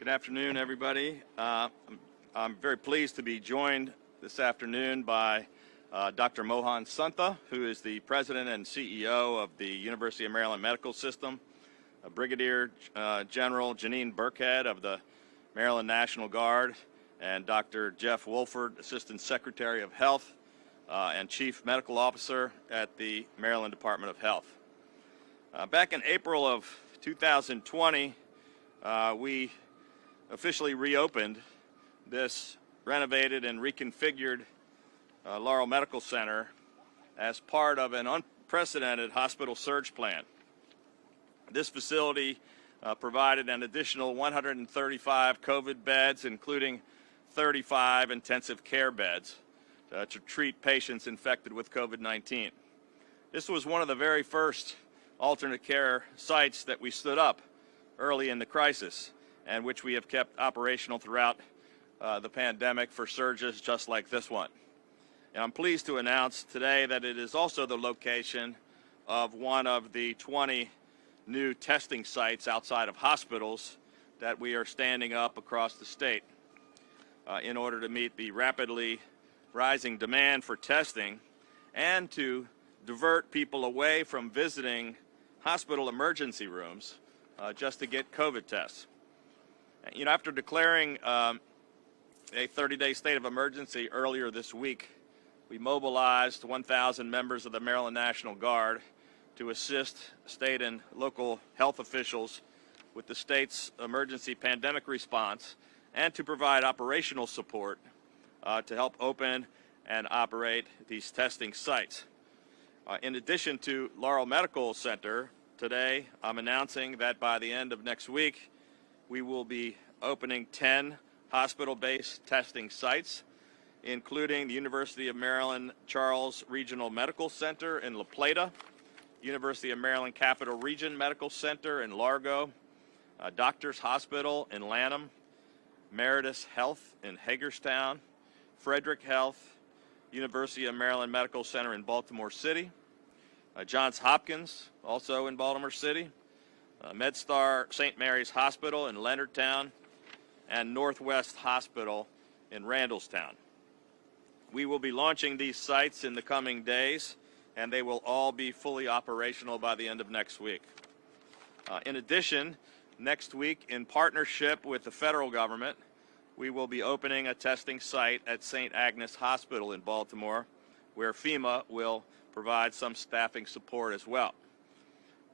Good afternoon, everybody. I'm very pleased to be joined this afternoon by Dr. Mohan Santha, who is the President and CEO of the University of Maryland Medical System, Brigadier General Janine Burkhead of the Maryland National Guard, and Dr. Jeff Wolford, Assistant Secretary of Health and Chief Medical Officer at the Maryland Department of Health. Back in April of 2020, we officially reopened this renovated and reconfigured Laurel Medical Center as part of an unprecedented hospital surge plan. This facility provided an additional 135 COVID beds, including 35 intensive care beds to treat patients infected with COVID-19. This was one of the very first alternate care sites that we stood up early in the crisis, and which we have kept operational throughout the pandemic for surges just like this one. And I'm pleased to announce today that it is also the location of one of the 20 new testing sites outside of hospitals that we are standing up across the state in order to meet the rapidly rising demand for testing and to divert people away from visiting hospital emergency rooms just to get COVID tests. You know, after declaring a 30-day state of emergency earlier this week, we mobilized 1,000 members of the Maryland National Guard to assist state and local health officials with the state's emergency pandemic response and to provide operational support to help open and operate these testing sites. In addition to Laurel Medical Center, today I'm announcing that by the end of next week, we will be opening 10 hospital-based testing sites, including the University of Maryland Charles Regional Medical Center in La Plata, University of Maryland Capital Region Medical Center in Largo, Doctors Hospital in Lanham, Meritus Health in Hagerstown, Frederick Health, University of Maryland Medical Center in Baltimore City, Johns Hopkins, also in Baltimore City, MedStar St. Mary's Hospital in Leonardtown, and Northwest Hospital in Randallstown. We will be launching these sites in the coming days, and they will all be fully operational by the end of next week. In addition, next week, in partnership with the federal government, we will be opening a testing site at St. Agnes Hospital in Baltimore, where FEMA will provide some staffing support as well.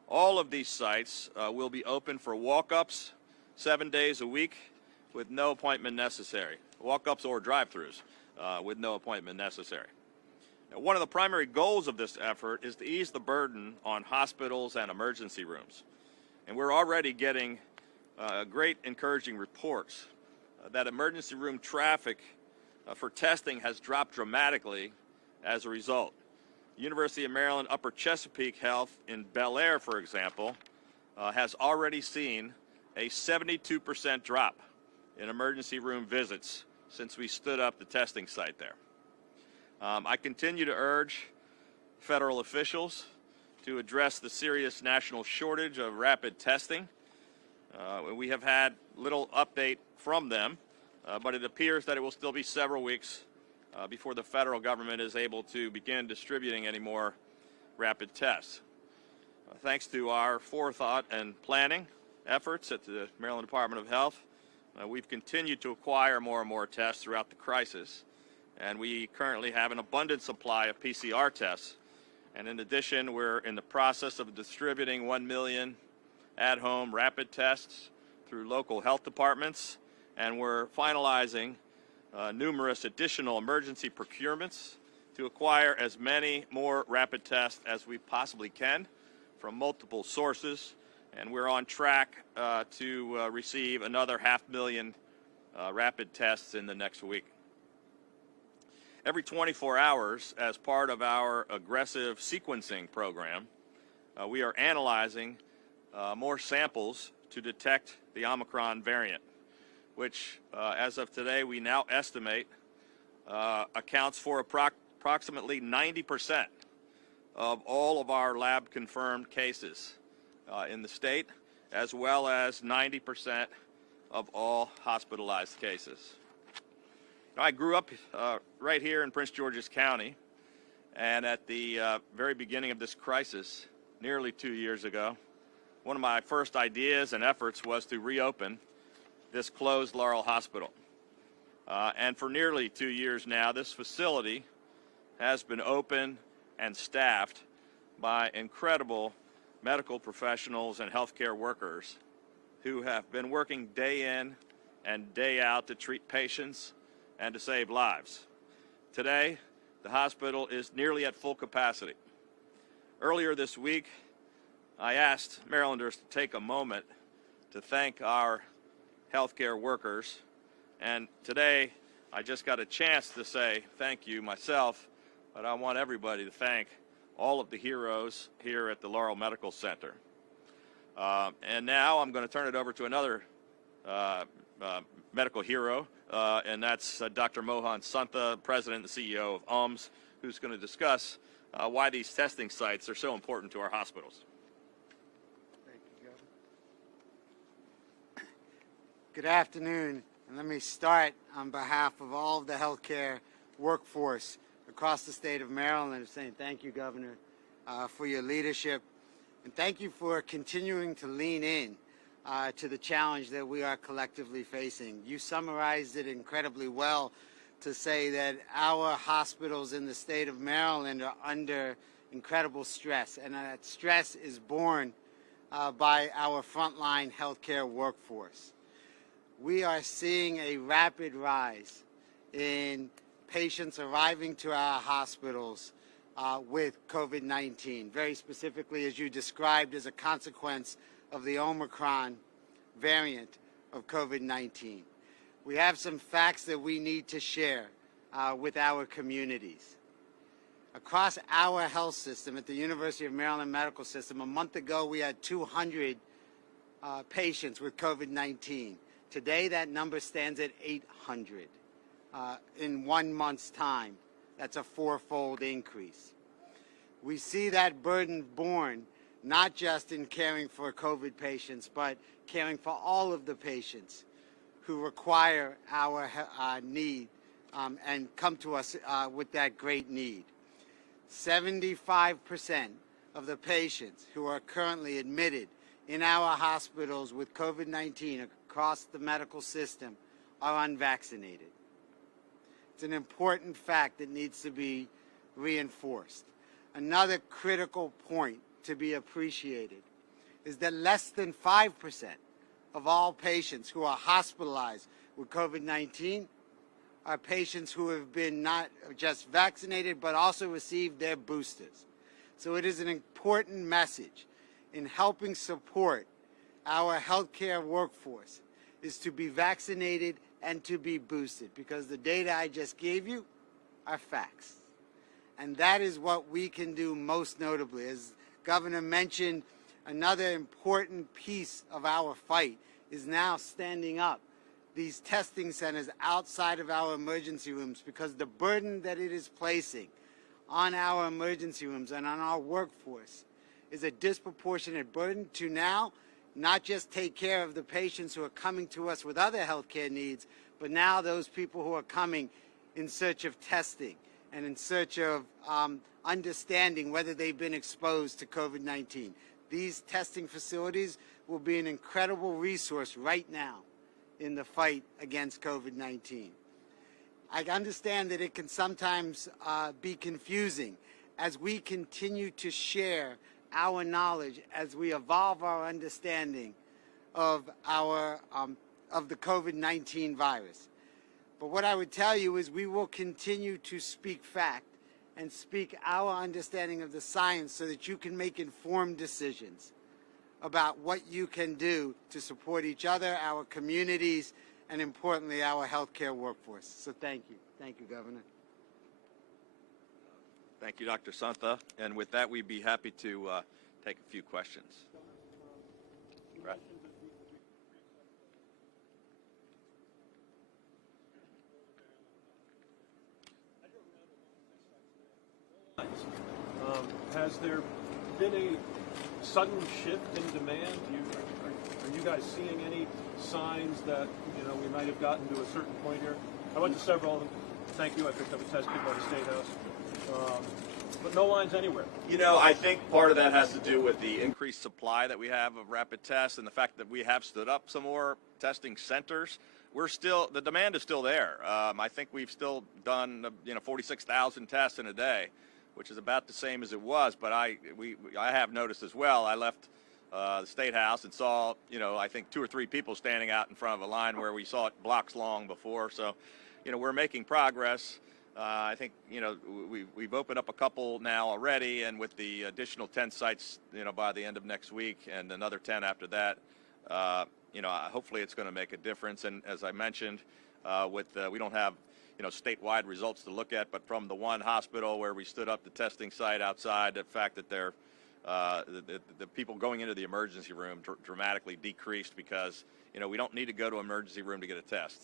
All of these sites will be open for walk-ups 7 days a week with no appointment necessary. Walk-ups or drive-thrus with no appointment necessary. Now, one of the primary goals of this effort is to ease the burden on hospitals and emergency rooms. And we're already getting great encouraging reports that emergency room traffic for testing has dropped dramatically as a result. University of Maryland Upper Chesapeake Health in Bel Air, for example, has already seen a 72% drop in emergency room visits since we stood up the testing site there. I continue to urge federal officials to address the serious national shortage of rapid testing. We have had little update from them, but it appears that it will still be several weeks before the federal government is able to begin distributing any more rapid tests. Thanks to our forethought and planning efforts at the Maryland Department of Health, we've continued to acquire more and more tests throughout the crisis, and we currently have an abundant supply of PCR tests. And in addition, we're in the process of distributing 1 million at-home rapid tests through local health departments, and we're finalizing numerous additional emergency procurements to acquire as many more rapid tests as we possibly can from multiple sources, and we're on track to receive another 500,000 rapid tests in the next week. Every 24 hours, as part of our aggressive sequencing program, we are analyzing more samples to detect the Omicron variant, which, as of today, we now estimate accounts for approximately 90% of all of our lab-confirmed cases in the state, as well as 90% of all hospitalized cases. I grew up right here in Prince George's County, and at the very beginning of this crisis, nearly 2 years ago, one of my first ideas and efforts was to reopen this closed Laurel Hospital. And for nearly 2 years now, this facility has been open and staffed by incredible medical professionals and healthcare workers who have been working day in and day out to treat patients and to save lives. Today, the hospital is nearly at full capacity. Earlier this week, I asked Marylanders to take a moment to thank our healthcare workers, and today I just got a chance to say thank you myself, but I want everybody to thank all of the heroes here at the Laurel Medical Center. And now I'm going to turn it over to another medical hero, and that's Dr. Mohan Santha, President and CEO of UMS, who's going to discuss why these testing sites are so important to our hospitals. Thank you, Governor. Good afternoon, and let me start on behalf of all of the healthcare workforce across the state of Maryland saying thank you, Governor, for your leadership, and thank you for continuing to lean in to the challenge that we are collectively facing. You summarized it incredibly well to say that our hospitals in the state of Maryland are under incredible stress, and that stress is borne by our frontline healthcare workforce. We are seeing a rapid rise in patients arriving to our hospitals with COVID-19, very specifically, as you described, as a consequence of the Omicron variant of COVID-19. We have some facts that we need to share with our communities. Across our health system at the University of Maryland Medical System, a month ago we had 200 patients with COVID-19. Today that number stands at 800 in 1 month's time. That's a fourfold increase. We see that burden borne not just in caring for COVID patients, but caring for all of the patients who require our need and come to us with that great need. 75% of the patients who are currently admitted in our hospitals with COVID-19 across the medical system are unvaccinated. It's an important fact that needs to be reinforced. Another critical point to be appreciated is that less than 5% of all patients who are hospitalized with COVID-19 are patients who have been not just vaccinated but also received their boosters. So it is an important message in helping support our healthcare workforce is to be vaccinated and to be boosted, because the data I just gave you are facts. And that is what we can do most notably. As Governor mentioned, another important piece of our fight is now standing up these testing centers outside of our emergency rooms, because the burden that it is placing on our emergency rooms and on our workforce is a disproportionate burden to now not just take care of the patients who are coming to us with other healthcare needs, but now those people who are coming in search of testing and in search of understanding whether they've been exposed to COVID-19. These testing facilities will be an incredible resource right now in the fight against COVID-19. I understand that it can sometimes be confusing as we continue to share our knowledge, as we evolve our understanding of the COVID-19 virus. But what I would tell you is we will continue to speak fact and speak our understanding of the science so that you can make informed decisions about what you can do to support each other, our communities, and importantly, our healthcare workforce. So thank you. Thank you, Governor. Thank you, Dr. Santha. And with that, we'd be happy to take a few questions. Right. Has there been a sudden shift in demand? Are you guys seeing any signs that, we might have gotten to a certain point here? I went to several of them. Thank you. I picked up a test kit by the State House. But no lines anywhere. I think part of that has to do with the increased supply that we have of rapid tests and the fact that we have stood up some more testing centers. The demand is still there. I think we've still done, 46,000 tests in a day, which is about the same as it was. But I have noticed as well. I left the State House and saw, I think 2 or 3 people standing out in front of a line where we saw it blocks long before. So, we're making progress. I think, we've opened up a couple now already, and with the additional 10 sites, by the end of next week and another 10 after that, hopefully it's going to make a difference. And as I mentioned, we don't have, statewide results to look at, but from the one hospital where we stood up the testing site outside, the fact that the people going into the emergency room dramatically decreased because, we don't need to go to an emergency room to get a test.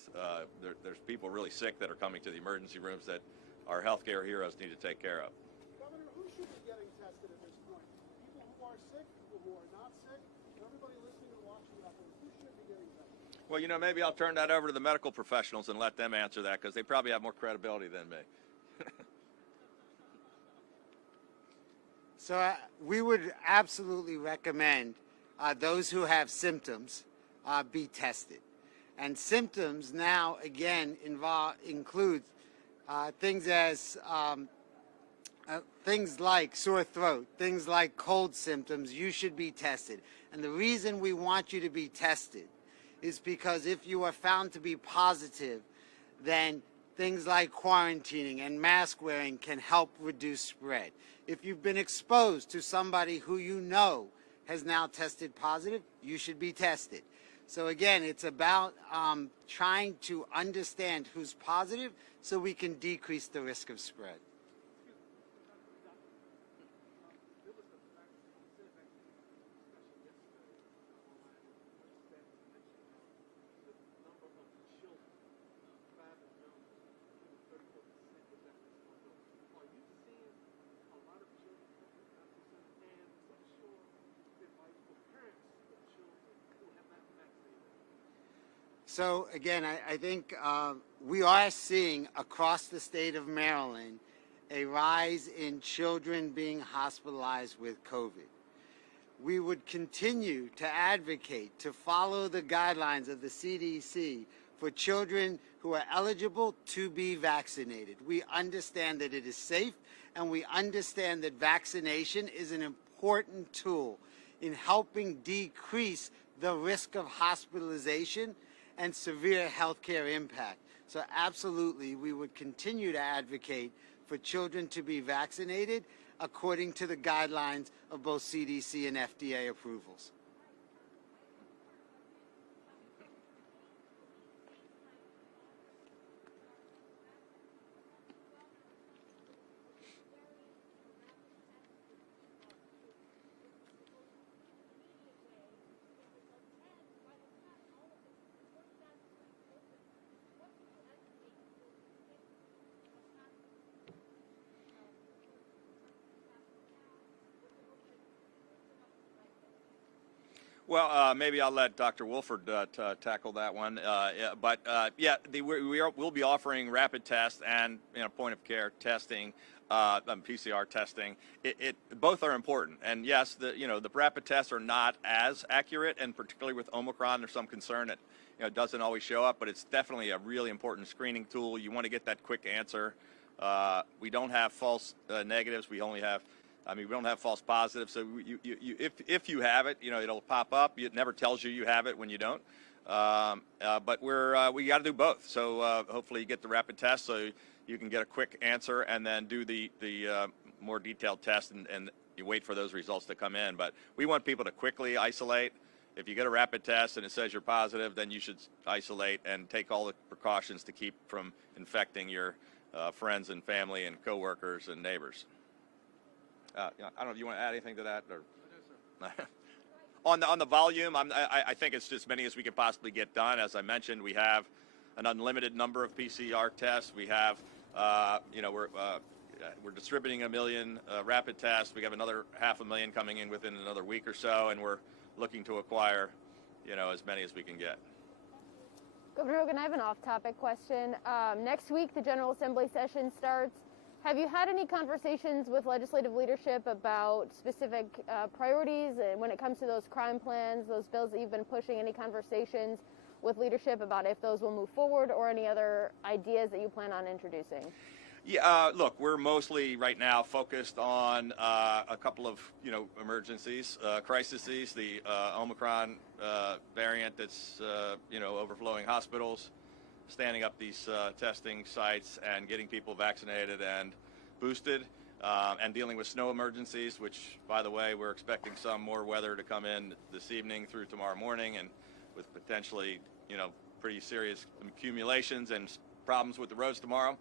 There's people really sick that are coming to the emergency rooms that our healthcare heroes need to take care of. Governor, who should be getting tested at this point? People who are sick, people who are not sick, everybody listening and watching out there, who should be getting tested? Well, maybe I'll turn that over to the medical professionals and let them answer that because they probably have more credibility than me. So we would absolutely recommend those who have symptoms be tested. And symptoms now, again, include things like sore throat, things like cold symptoms. You should be tested. And the reason we want you to be tested is because if you are found to be positive, then things like quarantining and mask wearing can help reduce spread. If you've been exposed to somebody who has now tested positive, you should be tested. So again, it's about trying to understand who's positive so we can decrease the risk of spread. So again, I think we are seeing across the state of Maryland a rise in children being hospitalized with COVID. We would continue to advocate to follow the guidelines of the CDC for children who are eligible to be vaccinated. We understand that it is safe, and we understand that vaccination is an important tool in helping decrease the risk of hospitalization and severe healthcare impact. So absolutely, we would continue to advocate for children to be vaccinated according to the guidelines of both CDC and FDA approvals. Well, maybe I'll let Dr. Wolford tackle that one. We'll be offering rapid tests and point of care testing, PCR testing. Both are important. And yes, the rapid tests are not as accurate, and particularly with Omicron, there's some concern that doesn't always show up. But it's definitely a really important screening tool. You want to get that quick answer. We don't have false negatives. We only have. We don't have false positives, so if you have it, it'll pop up. It never tells you have it when you don't. But we got to do both. So hopefully you get the rapid test so you can get a quick answer, and then do the more detailed test, and you wait for those results to come in. But we want people to quickly isolate. If you get a rapid test and it says you're positive, then you should isolate and take all the precautions to keep from infecting your friends and family and coworkers and neighbors. I don't know if you want to add anything to that, or on the volume. I think it's as many as we can possibly get done. As I mentioned, we have an unlimited number of PCR tests. We have, we're distributing 1 million rapid tests. We have another 500,000 coming in within another week or so, and we're looking to acquire as many as we can get. Governor Hogan, I have an off-topic question. Next week, the General Assembly session starts. Have you had any conversations with legislative leadership about specific priorities when it comes to those crime plans, those bills that you've been pushing? Any conversations with leadership about if those will move forward, or any other ideas that you plan on introducing? Yeah, look, we're mostly right now focused on a couple of, emergencies, crises, the Omicron variant that's, overflowing hospitals, standing up these testing sites and getting people vaccinated and boosted, and dealing with snow emergencies, which, by the way, we're expecting some more weather to come in this evening through tomorrow morning, and with potentially, pretty serious accumulations and problems with the roads tomorrow.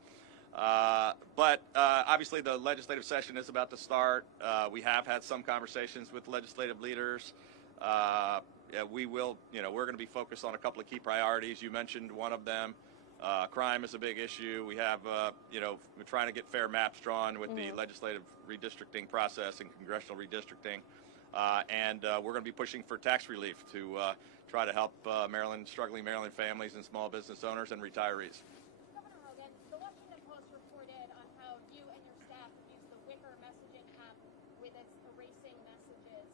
But obviously the legislative session is about to start. We have had some conversations with legislative leaders. We will, we're going to be focused on a couple of key priorities. You mentioned one of them. Crime is a big issue. We have, we're trying to get fair maps drawn with the legislative redistricting process and congressional redistricting. And we're going to be pushing for tax relief to try to help struggling Maryland families and small business owners and retirees. Governor Hogan, the Washington Post reported on how you and your staff use the Wicker messaging app with its erasing messages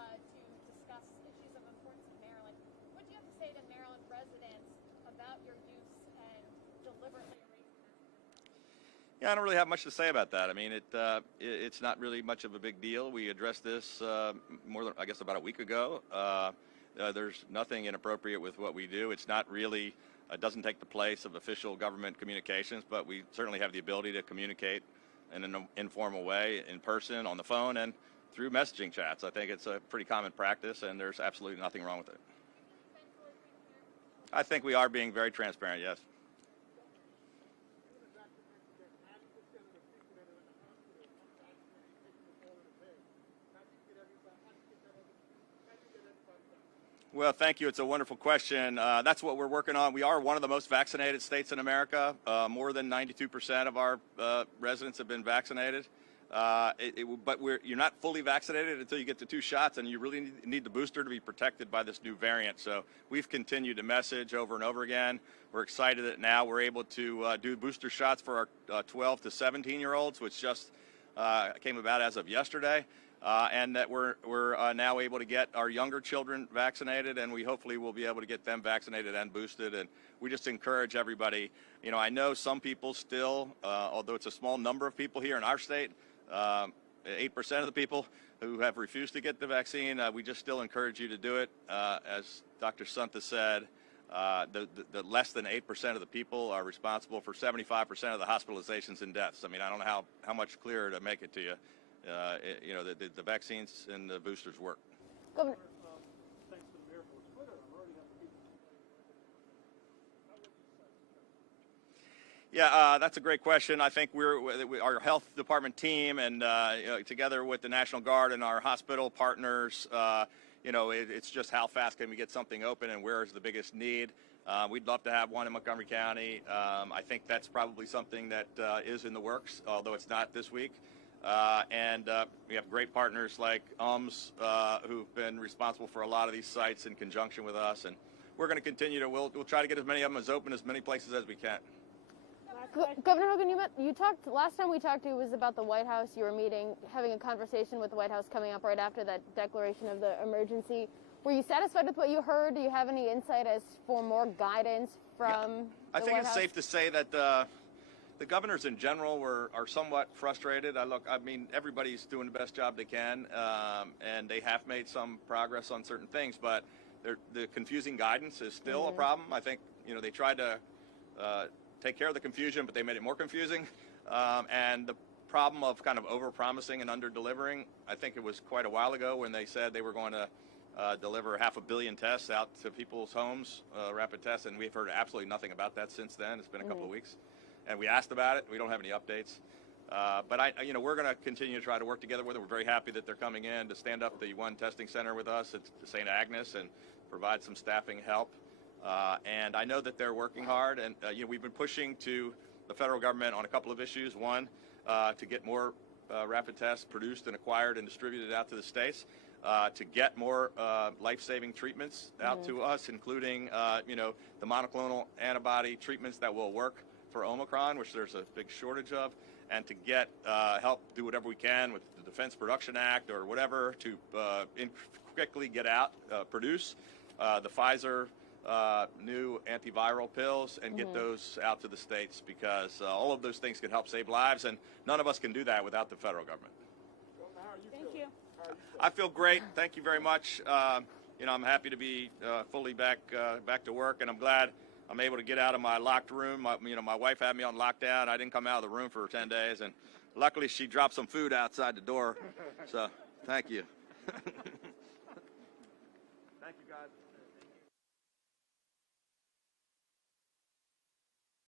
to discuss issues of importance in Maryland. What do you have to say to Maryland residents about your use and deliberately erasing messages? Yeah, I don't really have much to say about that. I mean, it's not really much of a big deal. We addressed this more than, I guess, about a week ago. There's nothing inappropriate with what we do. It's not really, doesn't take the place of official government communications, but we certainly have the ability to communicate in an informal way, in person, on the phone, and through messaging chats. I think it's a pretty common practice, and there's absolutely nothing wrong with it. I think we are being very transparent, yes. Well, thank you. It's a wonderful question. That's what we're working on. We are one of the most vaccinated states in America. More than 92% of our residents have been vaccinated. But you're not fully vaccinated until you get the 2 shots, and you really need the booster to be protected by this new variant. So we've continued to message over and over again. We're excited that now we're able to do booster shots for our 12 to 17-year-olds, which just came about as of yesterday. And that we're now able to get our younger children vaccinated, and we hopefully will be able to get them vaccinated and boosted. And we just encourage everybody. I know some people still, although it's a small number of people here in our state, 8% of the people who have refused to get the vaccine, we just still encourage you to do it. As Dr. Santha said, the less than 8% of the people are responsible for 75% of the hospitalizations and deaths. I mean, I don't know how much clearer to make it to you. The vaccines and the boosters work. Governor, thanks to the mayor for Twitter, I'm already having people. How would you say? Yeah, that's a great question. I think our health department team and together with the National Guard and our hospital partners, it's just how fast can we get something open and where is the biggest need. We'd love to have one in Montgomery County. I think that's probably something that is in the works, although it's not this week. And we have great partners like UMS who've been responsible for a lot of these sites in conjunction with us, and we're going to continue to. We'll try to get as many of them as open as many places as we can. Governor Hogan, you talked last time we talked to you was about the White House. You were having a conversation with the White House coming up right after that declaration of the emergency. Were you satisfied with what you heard? Do you have any insight as for more guidance from the White House? I think it's safe to say that the governors in general are somewhat frustrated. I mean, everybody's doing the best job they can, and they have made some progress on certain things, but the confusing guidance is still a problem. I think, they tried to take care of the confusion, but they made it more confusing. And the problem of kind of over-promising and under-delivering, I think it was quite a while ago when they said they were going to deliver 500 million tests out to people's homes, rapid tests, and we've heard absolutely nothing about that since then. It's been a couple of weeks. And we asked about it. We don't have any updates. But we're going to continue to try to work together with them. We're very happy that they're coming in to stand up the one testing center with us at St. Agnes and provide some staffing help. And I know that they're working hard. And we've been pushing to the federal government on a couple of issues. One, to get more rapid tests produced and acquired and distributed out to the states. to get more life-saving treatments out to us, including, the monoclonal antibody treatments that will work for Omicron, which there's a big shortage of, and to get help do whatever we can with the Defense Production Act or whatever to quickly get out, produce the Pfizer new antiviral pills and get those out to the states, because all of those things can help save lives, and none of us can do that without the federal government. Thank you. I feel great. Thank you very much. I'm happy to be fully back to work, and I'm glad I'm able to get out of my locked room. My wife had me on lockdown. I didn't come out of the room for 10 days, and luckily she dropped some food outside the door. So, thank you. Thank you, guys.